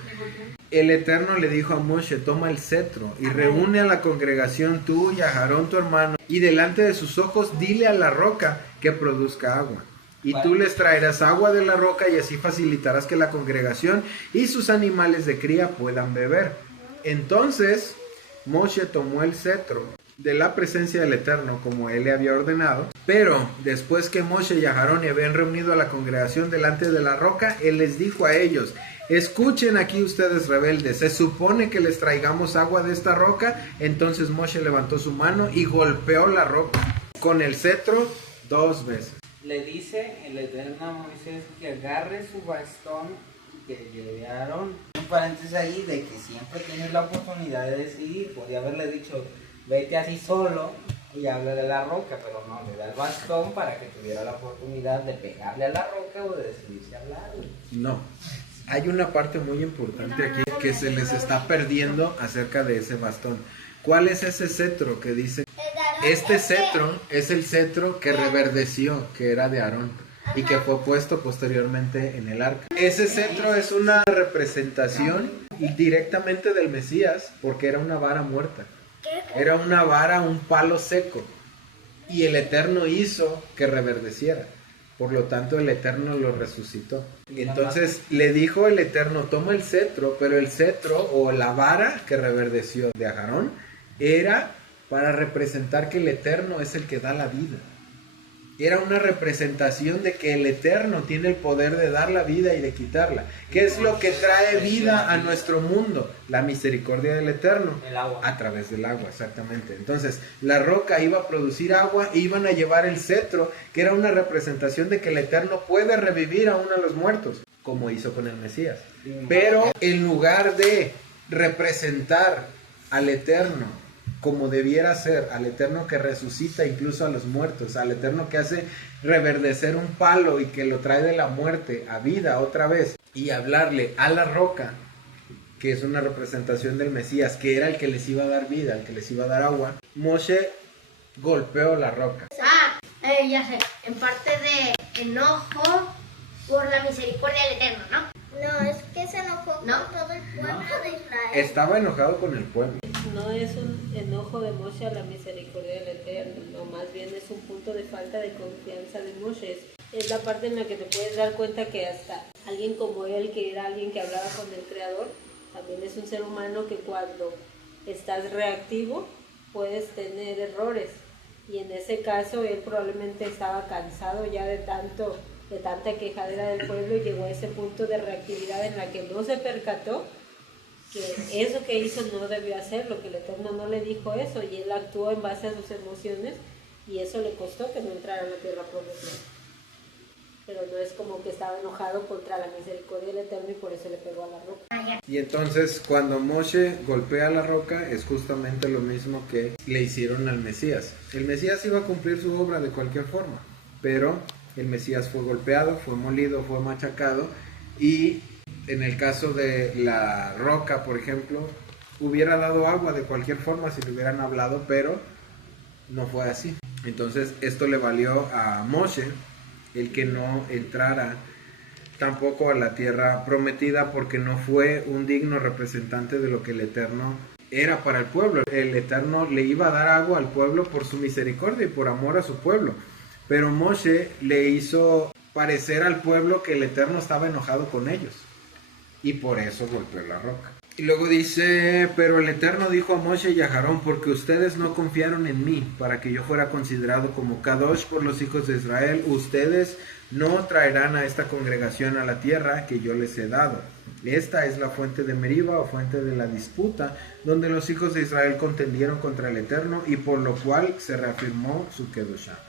El Eterno le dijo a Moshe: toma el cetro y reúne a la congregación, tú y a Aarón tu hermano, y delante de sus ojos dile a la roca que produzca agua. Y tú les traerás agua de la roca, y así facilitarás que la congregación y sus animales de cría puedan beber. Entonces Moshe tomó el cetro de la presencia del Eterno como él le había ordenado, pero después que Moshe y Aarón habían reunido a la congregación delante de la roca, él les dijo a ellos: escuchen aquí ustedes rebeldes, se supone que les traigamos agua de esta roca. Entonces Moshe levantó su mano y golpeó la roca con el cetro 2 veces. Le dice el Eterno a Moisés que agarre su bastón y que lleve a Aarón. Un paréntesis ahí de que siempre tienes la oportunidad de decidir. Podría haberle dicho: vete así solo y habla de la roca, pero no, le da el bastón para que tuviera la oportunidad de pegarle a la roca o de decidirse a hablar. No, hay una parte muy importante aquí que se les está perdiendo acerca de ese bastón. ¿Cuál es ese cetro que dice? Este cetro es el cetro que reverdeció, que era de Aarón y que fue puesto posteriormente en el arca. Ese cetro es una representación directamente del Mesías, porque era una vara muerta. Era una vara, un palo seco, y el Eterno hizo que reverdeciera. Por lo tanto, el Eterno lo resucitó. Entonces le dijo el Eterno: toma el cetro, pero el cetro o la vara que reverdeció de Aarón era para representar que el Eterno es el que da la vida. Era una representación de que el Eterno tiene el poder de dar la vida y de quitarla. ¿Qué es lo que trae vida a nuestro mundo? La misericordia del Eterno. El agua. A través del agua, exactamente. Entonces, la roca iba a producir agua e iban a llevar el cetro, que era una representación de que el Eterno puede revivir aún a los muertos, como hizo con el Mesías. Pero en lugar de representar al Eterno como debiera ser, al Eterno que resucita incluso a los muertos, al Eterno que hace reverdecer un palo y que lo trae de la muerte a vida otra vez, y hablarle a la roca, que es una representación del Mesías, que era el que les iba a dar vida, el que les iba a dar agua, Moshe golpeó la roca. Ya sé, en parte de enojo por la misericordia del Eterno, ¿no? No, es que se enojó ¿No? con todo el pueblo de Israel. Estaba enojado con el pueblo. no es un enojo de Moshe a la misericordia del Eterno, no, más bien es un punto de falta de confianza de Moshe. Es la parte en la que te puedes dar cuenta que hasta alguien como él, que era alguien que hablaba con el Creador, también es un ser humano que cuando estás reactivo puedes tener errores. Y en ese caso él probablemente estaba cansado ya de tanta quejadera del pueblo y llegó a ese punto de reactividad en la que no se percató que eso que hizo no debió hacerlo, que el Eterno no le dijo eso, y él actuó en base a sus emociones y eso le costó que no entrara a la tierra prometida. Pero no es como que estaba enojado contra la misericordia del Eterno y por eso le pegó a la roca. Y entonces cuando Moshe golpea la roca es justamente lo mismo que le hicieron al Mesías. El Mesías iba a cumplir su obra de cualquier forma, pero el Mesías fue golpeado, fue molido, fue machacado, y en el caso de la roca, por ejemplo, hubiera dado agua de cualquier forma si le hubieran hablado, pero no fue así. Entonces esto le valió a Moshe el que no entrara tampoco a la tierra prometida, porque no fue un digno representante de lo que el Eterno era para el pueblo. El Eterno le iba a dar agua al pueblo por su misericordia y por amor a su pueblo, pero Moshe le hizo parecer al pueblo que el Eterno estaba enojado con ellos y por eso golpeó la roca. Y luego dice: pero el Eterno dijo a Moshe y a Aarón: porque ustedes no confiaron en mí para que yo fuera considerado como Kadosh por los hijos de Israel, ustedes no traerán a esta congregación a la tierra que yo les he dado. Esta es la fuente de Meriba, o fuente de la disputa, donde los hijos de Israel contendieron contra el Eterno, y por lo cual se reafirmó su Kedoshá.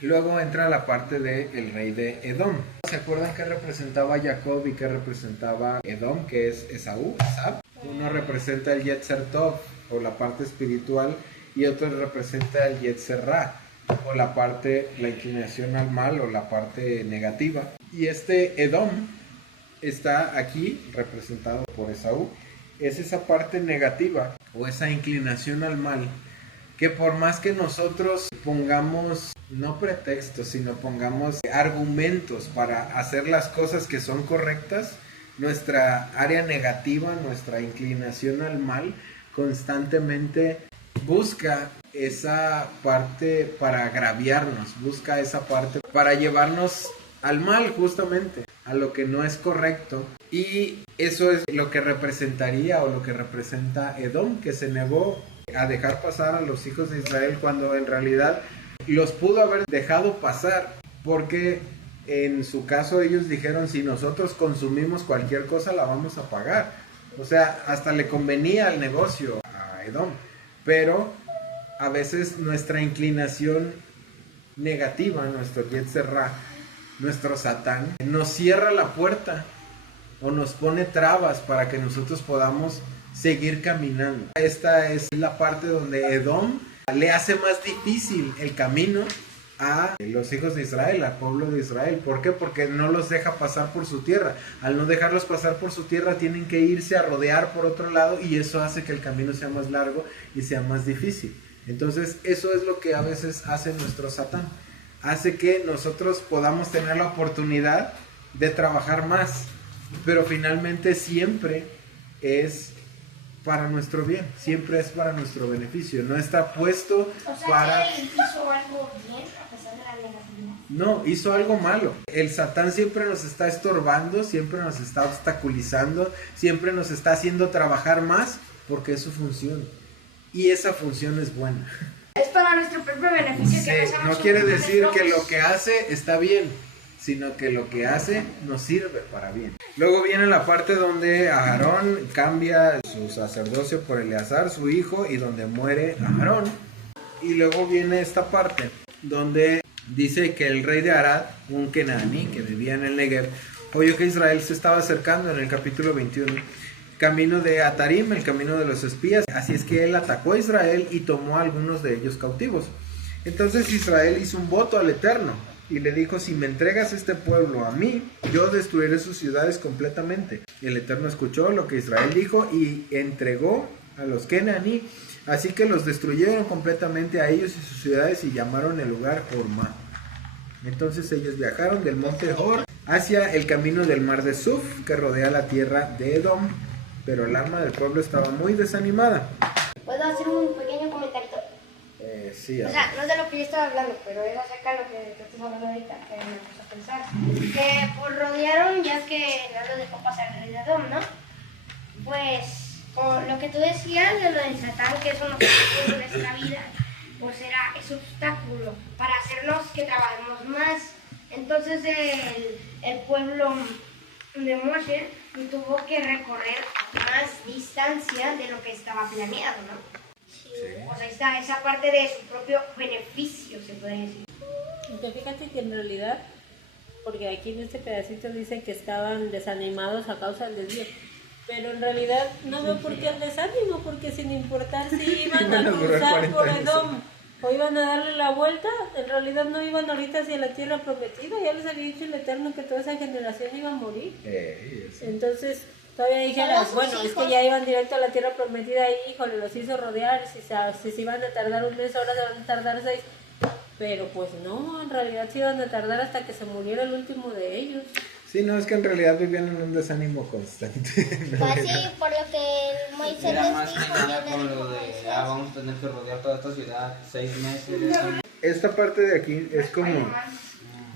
Luego entra la parte del rey de Edom. ¿Se acuerdan qué representaba Jacob y qué representaba Edom, que es Esaú? Uno representa el Yetzer Tov, o la parte espiritual, y otro representa el Yetzer Ra, o la inclinación al mal, o la parte negativa. Y este Edom está aquí representado por Esaú. Es esa parte negativa, o esa inclinación al mal, que por más que nosotros pongamos, no pretextos, sino pongamos argumentos para hacer las cosas que son correctas, nuestra área negativa, nuestra inclinación al mal, constantemente busca esa parte para agraviarnos, busca esa parte para llevarnos al mal, justamente, a lo que no es correcto. Y eso es lo que representaría, o lo que representa Edom, que se negó a dejar pasar a los hijos de Israel cuando en realidad los pudo haber dejado pasar, porque en su caso ellos dijeron: si nosotros consumimos cualquier cosa la vamos a pagar. O sea, hasta le convenía el negocio a Edom. Pero a veces nuestra inclinación negativa, nuestro Yetzer Ra, nuestro Satán, nos cierra la puerta o nos pone trabas para que nosotros podamos seguir caminando. Esta es la parte donde Edom le hace más difícil el camino a los hijos de Israel, al pueblo de Israel. ¿Por qué? Porque no los deja pasar por su tierra. Al no dejarlos pasar por su tierra, tienen que irse a rodear por otro lado, y eso hace que el camino sea más largo y sea más difícil. Entonces eso es lo que a veces hace nuestro Satán. Hace que nosotros podamos tener la oportunidad de trabajar más, pero finalmente siempre es para nuestro bien, siempre es para nuestro beneficio, no está puesto para... ¿Él hizo algo bien a pesar de la negatividad? No, hizo algo malo. El Satán siempre nos está estorbando, siempre nos está obstaculizando, siempre nos está haciendo trabajar más, porque es su función, y esa función es buena. Es para nuestro propio beneficio. Sí, que hacemos no quiere nosotros decir que mismos. lo que hace está bien, sino que lo que hace nos sirve para bien. Luego viene la parte donde Aarón cambia su sacerdocio por Eleazar, su hijo, y donde muere Aarón. Y luego viene esta parte donde dice que el rey de Arad, un kenaní que vivía en el Negev, oyó que Israel se estaba acercando, en el capítulo 21, camino de Atarim, el camino de los espías. Así es que él atacó a Israel y tomó a algunos de ellos cautivos. Entonces Israel hizo un voto al Eterno y le dijo: si me entregas este pueblo a mí, yo destruiré sus ciudades completamente. El Eterno escuchó lo que Israel dijo y entregó a los kenaní. Así que los destruyeron completamente a ellos y sus ciudades, y llamaron el lugar Hormá. Entonces ellos viajaron del monte Hor hacia el camino del mar de Suf, que rodea la tierra de Edom. Pero el alma del pueblo estaba muy desanimada. ¿Puedo Sí, O sea, no es de lo que yo estaba hablando, pero es acerca de lo que tú estás hablando ahorita, que me puso a pensar. Que pues rodearon, ya que no lo dejó pasar el rey de Edom, ¿no? Pues, con lo que tú decías de lo del Satán, que eso nos está en nuestra vida, pues era ese obstáculo para hacernos que trabajemos más. Entonces el pueblo de Moshe tuvo que recorrer más distancia de lo que estaba planeado, ¿no? O sea, está esa parte de su propio beneficio, se puede decir. Aunque fíjate que en realidad, porque aquí en este pedacito dice que estaban desanimados a causa del desvío, pero en realidad no veo por qué el desánimo, porque sin importar si iban a cruzar por Edom o iban a darle la vuelta, en realidad no iban ahorita hacia la tierra prometida. Ya les había dicho el Eterno que toda esa generación iba a morir. Entonces todavía dijeras, bueno, es que ya iban directo a la tierra prometida y híjole, los hizo rodear, si se iban a tardar un mes, ahora se van a tardar 6. Pero pues no, en realidad se iban a tardar hasta que se muriera el último de ellos. Sí, no, es que en realidad vivían en un desánimo constante. Pues sí, por lo que Moisés Era les más que dijo, nada yo con les lo digo de, eso. vamos a tener que rodear toda esta ciudad 6 meses. Esta parte de aquí es como,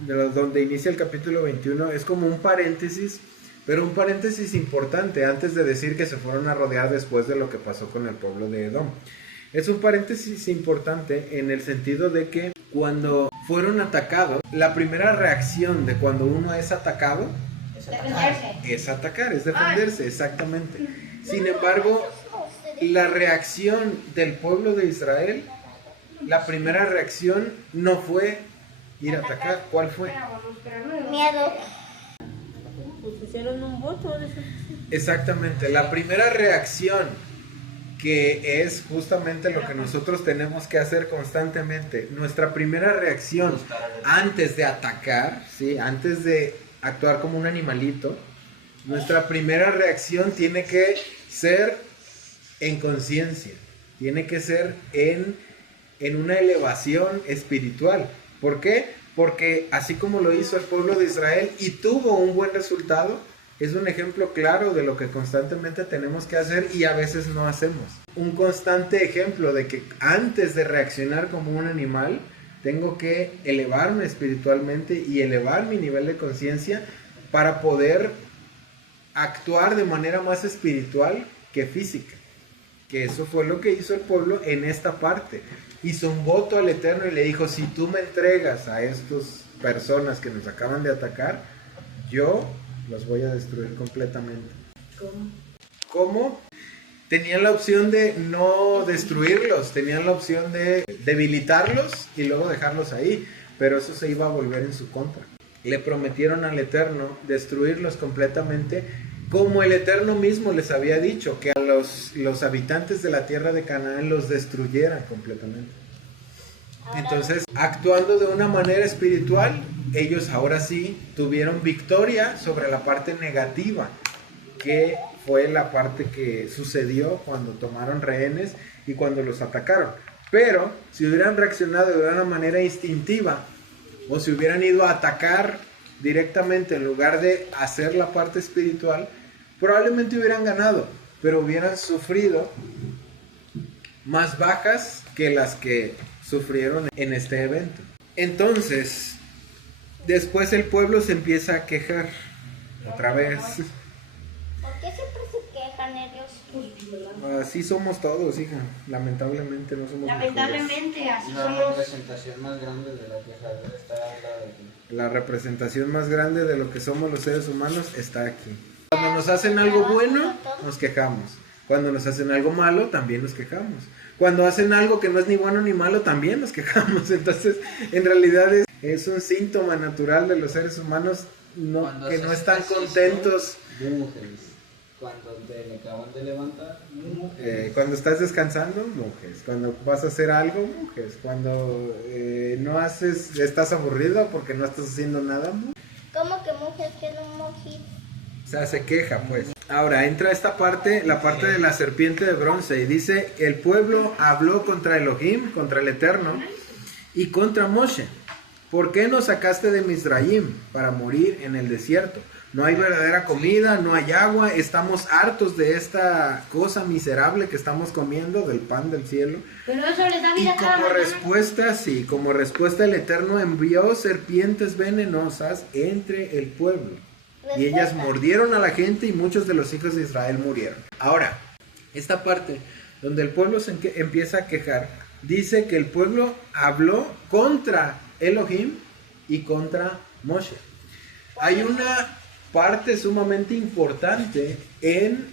donde inicia el capítulo 21, es como un paréntesis, pero un paréntesis importante antes de decir que se fueron a rodear después de lo que pasó con el pueblo de Edom. Es un paréntesis importante en el sentido de que cuando fueron atacados, la primera reacción de cuando uno es atacado es atacar, es defenderse, exactamente. Sin embargo, la reacción del pueblo de Israel, la primera reacción no fue ir a atacar. ¿Cuál fue? Miedo. Pues hicieron un voto de eso. Exactamente, la primera reacción, que es justamente lo que nosotros tenemos que hacer constantemente. Nuestra primera reacción antes de atacar, ¿sí? Antes de actuar como un animalito, nuestra primera reacción tiene que ser en conciencia, tiene que ser en una elevación espiritual. ¿Por qué? Porque así como lo hizo el pueblo de Israel y tuvo un buen resultado, es un ejemplo claro de lo que constantemente tenemos que hacer y a veces no hacemos. Un constante ejemplo de que antes de reaccionar como un animal, tengo que elevarme espiritualmente y elevar mi nivel de conciencia para poder actuar de manera más espiritual que física. Que eso fue lo que hizo el pueblo en esta parte. Hizo un voto al Eterno y le dijo, si tú me entregas a estas personas que nos acaban de atacar, yo los voy a destruir completamente. ¿Cómo? Tenían la opción de no destruirlos, tenían la opción de debilitarlos y luego dejarlos ahí, pero eso se iba a volver en su contra. Le prometieron al Eterno destruirlos completamente, como el Eterno mismo les había dicho, que a los habitantes de la tierra de Canaán los destruyeran completamente. Entonces, actuando de una manera espiritual, ellos ahora sí tuvieron victoria sobre la parte negativa, que fue la parte que sucedió cuando tomaron rehenes y cuando los atacaron. Pero si hubieran reaccionado de una manera instintiva o si hubieran ido a atacar directamente en lugar de hacer la parte espiritual, probablemente hubieran ganado, pero hubieran sufrido más bajas que las que sufrieron en este evento. Entonces, después el pueblo se empieza a quejar otra vez. ¿Por qué siempre se quejan ellos? Así somos todos, hija. Lamentablemente no somos mejores. Lamentablemente, así La somos. representación más grande de la quejadera está al lado de aquí. La representación más grande de lo que somos los seres humanos está aquí. Cuando nos hacen algo bueno, nos quejamos. Cuando nos hacen algo malo, también nos quejamos. Cuando hacen algo que no es ni bueno ni malo, también nos quejamos. Entonces, en realidad es un síntoma natural de los seres humanos que no están contentos. Mujeres. Cuando te acaban de levantar, mujeres. Cuando estás descansando, mujes. Cuando vas a hacer algo, mujes. Cuando estás aburrido porque no estás haciendo nada, mujes. ¿Cómo que mujer que no mojito? O sea, se queja, pues. Ahora entra esta parte, la parte de la serpiente de bronce, y dice, el pueblo habló contra Elohim, contra el Eterno, y contra Moshe. ¿Por qué nos sacaste de Misraim para morir en el desierto? No hay verdadera comida, no hay agua, estamos hartos de esta cosa miserable que estamos comiendo, del pan del cielo. Pero eso les da Y vida cada como mañana. respuesta, sí, como respuesta el Eterno envió serpientes venenosas entre el pueblo. Y ellas mordieron a la gente y muchos de los hijos de Israel murieron. Ahora, esta parte donde el pueblo empieza a quejar, dice que el pueblo habló contra Elohim y contra Moshe. Hay una parte sumamente importante en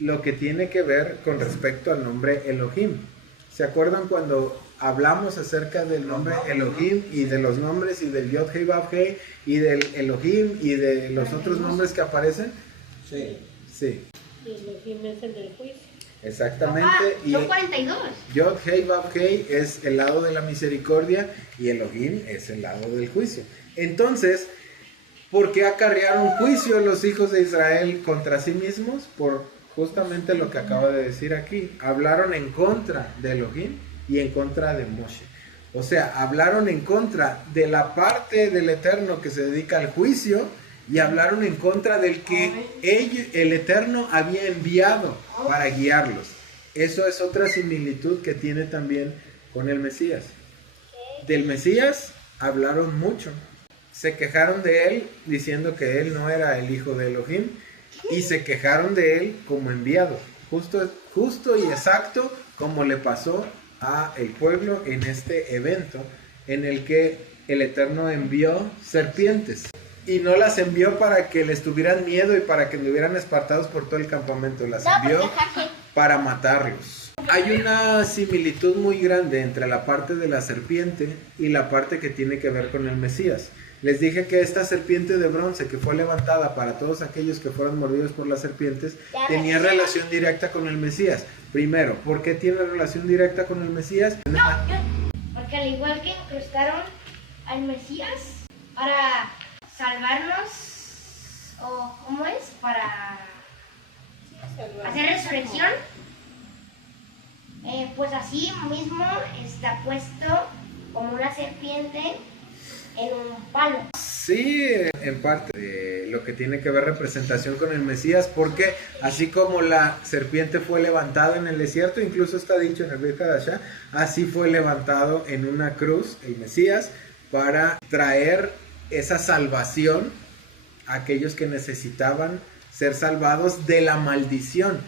lo que tiene que ver con respecto al nombre Elohim. ¿Se acuerdan cuando hablamos acerca del nombre Elohim y de los nombres y del Yod Hei Vav Hei y del Elohim y de los otros nombres que aparecen? Sí. Sí, Y Elohim es el del juicio. exactamente. Papá, Y son 42. Yod Hei Vav Hei es el lado de la misericordia y Elohim es el lado del juicio. Entonces, ¿por qué acarrearon juicio los hijos de Israel contra sí mismos? Por justamente lo que acaba de decir aquí. Hablaron en contra de Elohim y en contra de Moshe. O sea, hablaron en contra de la parte del Eterno que se dedica al juicio y hablaron en contra del que el Eterno había enviado para guiarlos. Eso es otra similitud que tiene también con el Mesías. Del Mesías hablaron mucho. Se quejaron de él diciendo que él no era el hijo de Elohim y se quejaron de él como enviado. Justo y exacto como le pasó a el pueblo en este evento en el que el Eterno envió serpientes. Y no las envió para que les tuvieran miedo y para que anduvieran espartados por todo el campamento. Las envió para matarlos. Hay una similitud muy grande entre la parte de la serpiente y la parte que tiene que ver con el Mesías. Les dije que esta serpiente de bronce que fue levantada para todos aquellos que fueron mordidos por las serpientes tenía relación directa con el Mesías. Primero, ¿por qué tiene relación directa con el Mesías? Porque al igual que incrustaron al Mesías para salvarnos, o ¿cómo es? Para hacer resurrección, pues así mismo está puesto como una serpiente en un palo. Sí, en parte de lo que tiene que ver representación con el Mesías, porque así como la serpiente fue levantada en el desierto, incluso está dicho en el Brit Hadashah, así fue levantado en una cruz el Mesías para traer esa salvación a aquellos que necesitaban ser salvados de la maldición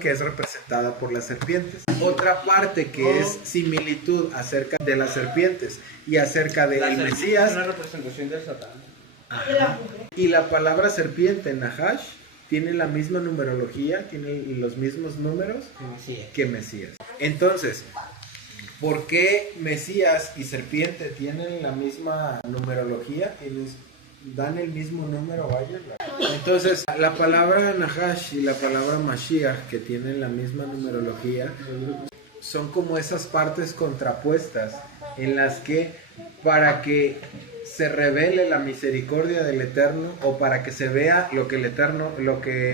que es representada por las serpientes. Otra parte que es similitud acerca de las serpientes y acerca del Mesías. Es una representación del Satán. Ajá. Y la palabra serpiente, Nahash, tiene la misma numerología, tiene los mismos números que Mesías. Entonces, ¿por qué Mesías y serpiente tienen la misma numerología? Dan el mismo número, vaya. Entonces, la palabra Nahash y la palabra Mashiach, que tienen la misma numerología, son como esas partes contrapuestas en las que, para que se revele la misericordia del Eterno, o para que se vea lo que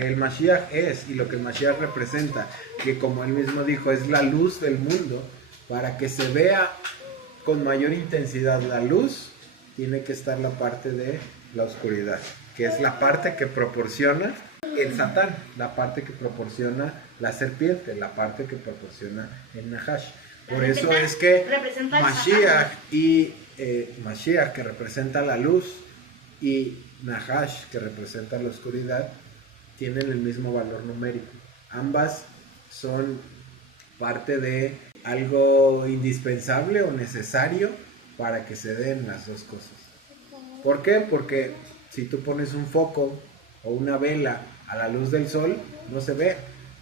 el Mashiach es y lo que el Mashiach representa, que como él mismo dijo, es la luz del mundo, para que se vea con mayor intensidad la luz, tiene que estar la parte de la oscuridad, que es la parte que proporciona el Satán, la parte que proporciona la serpiente, la parte que proporciona el Nahash. Por eso es que Mashiach Mashiach, que representa la luz, y Nahash, que representa la oscuridad, tienen el mismo valor numérico. Ambas son parte de algo indispensable o necesario para que se den las dos cosas. ¿Por qué? Porque si tú pones un foco o una vela a la luz del sol, no se ve.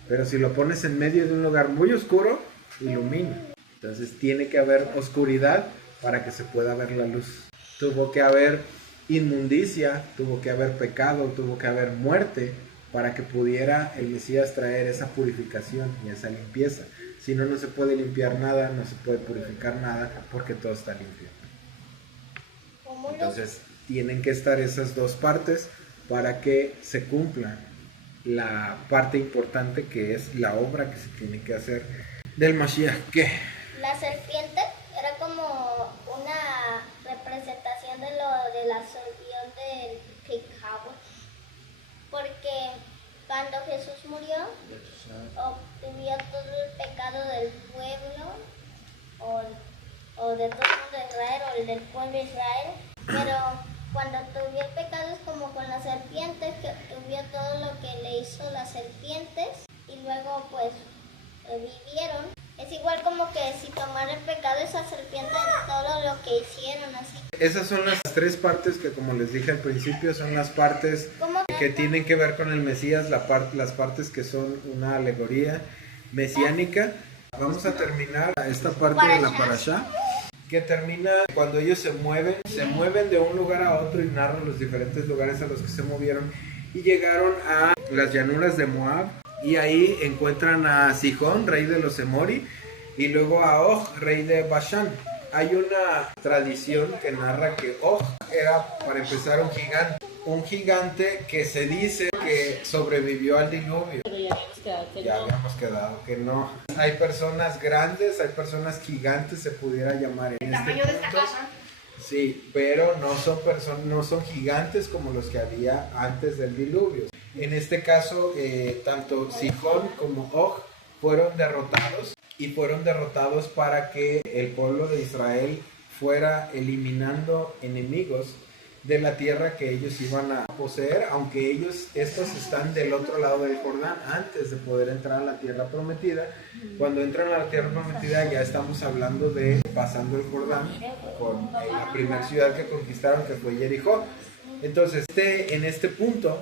Pero si lo pones en medio de un lugar muy oscuro, ilumina. Entonces tiene que haber oscuridad para que se pueda ver la luz. Tuvo que haber inmundicia, tuvo que haber pecado, tuvo que haber muerte para que pudiera el Mesías traer esa purificación y esa limpieza. Si no, no se puede limpiar nada, no se puede purificar nada, porque todo está limpio. Entonces tienen que estar esas dos partes para que se cumpla la parte importante, que es la obra que se tiene que hacer del Mashiach. ¿Qué? La serpiente era como una representación de lo de la solución del pecado. cuando Jesús murió, obtuvió todo el pecado del pueblo o de todo el mundo de Israel o el del pueblo de Israel, pero cuando obtuvió el pecado es como con las serpientes, que obtuvió todo lo que le hizo las serpientes y luego pues vivieron. Es igual como que si tomara el pecado esa serpiente de todo lo que hicieron así. Esas son las tres partes que, como les dije al principio, son las partes que tienen que ver con el Mesías, las partes que son una alegoría mesiánica. Vamos a terminar esta parte de la parashá, que termina cuando ellos se mueven de un lugar a otro y narran los diferentes lugares a los que se movieron y llegaron a las llanuras de Moab. Y ahí encuentran a Sihón, rey de los Emori, y luego a Og, rey de Bashan. Hay una tradición que narra que Og era, para empezar, un gigante que se dice que sobrevivió al diluvio. Pero ya habíamos quedado que Ya no. habíamos quedado que no. Hay personas grandes, hay personas gigantes, se pudiera llamar en El este tamaño de esta punto. casa. Sí, pero no son gigantes como los que había antes del diluvio. En este caso, tanto Sihón como Og fueron derrotados, y fueron derrotados para que el pueblo de Israel fuera eliminando enemigos de la tierra que ellos iban a poseer, aunque estos están del otro lado del Jordán antes de poder entrar a la tierra prometida. Cuando entran a la tierra prometida ya estamos hablando de pasando el Jordán con la primera ciudad que conquistaron, que fue Jericó. Entonces en este punto,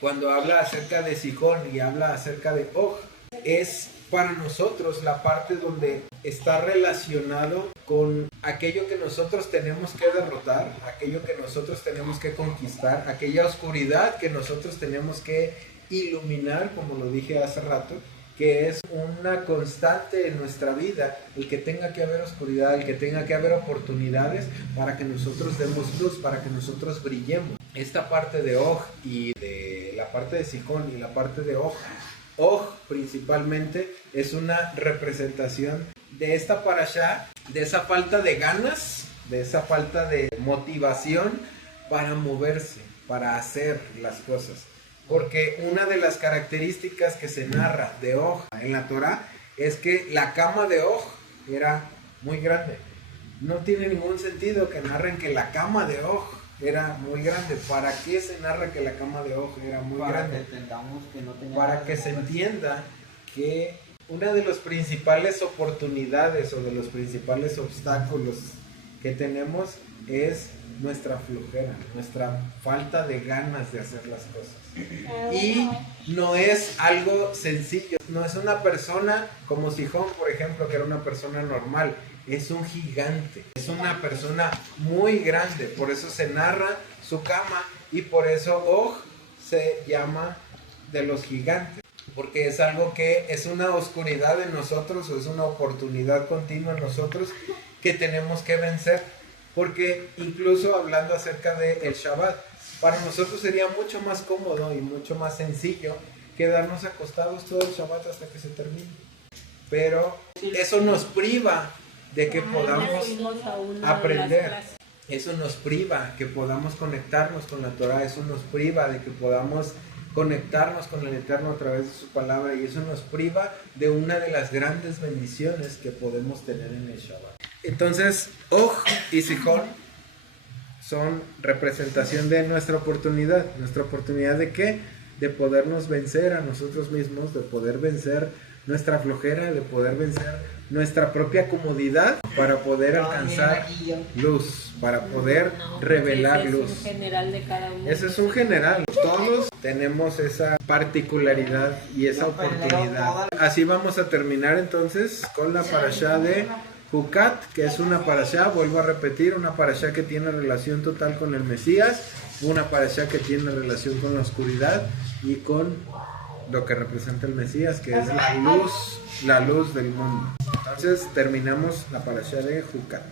cuando habla acerca de Sihón y habla acerca de Og, es para nosotros la parte donde está relacionado con aquello que nosotros tenemos que derrotar, aquello que nosotros tenemos que conquistar, aquella oscuridad que nosotros tenemos que iluminar, como lo dije hace rato, que es una constante en nuestra vida, el que tenga que haber oscuridad, el que tenga que haber oportunidades para que nosotros demos luz, para que nosotros brillemos. Esta parte de Og y de la parte de Sihón y la parte de Og principalmente es una representación de esta parashá, de esa falta de ganas, de esa falta de motivación para moverse, para hacer las cosas. Porque una de las características que se narra de Og en la Torá es que la cama de Og era muy grande. No tiene ningún sentido que narren que la cama de Og era muy grande. ¿Para qué se narra que la cama de Og era muy grande? Para que se entienda que una de las principales oportunidades o de los principales obstáculos que tenemos es nuestra flojera, nuestra falta de ganas de hacer las cosas. Y no es algo sencillo, no es una persona como Sihón, por ejemplo, que era una persona normal. Es un gigante, es una persona muy grande, por eso se narra su cama y por eso Og se llama de los gigantes, porque es algo que es una oscuridad en nosotros, o es una oportunidad continua en nosotros que tenemos que vencer, porque incluso hablando acerca del Shabbat, para nosotros sería mucho más cómodo y mucho más sencillo quedarnos acostados todo el Shabbat hasta que se termine, pero eso nos priva de que podamos aprender, eso nos priva que podamos conectarnos con la Torah, eso nos priva de que podamos conectarnos con el Eterno a través de su palabra, y eso nos priva de una de las grandes bendiciones que podemos tener en el Shabbat. Entonces, Og y Sihón son representación de nuestra oportunidad. ¿Nuestra oportunidad de qué? De podernos vencer a nosotros mismos, de poder vencer nuestra flojera, de poder vencer nuestra propia comodidad para poder alcanzar luz, para poder revelar luz. Es un general de cada uno. Ese es un general. Todos tenemos esa particularidad y esa oportunidad. Así vamos a terminar entonces con la parashá de Jucat, que es una parashá, vuelvo a repetir, una parashá que tiene relación total con el Mesías, una parashá que tiene relación con la oscuridad y con lo que representa el Mesías, que es la luz del mundo. Entonces terminamos la parashá de Jucat.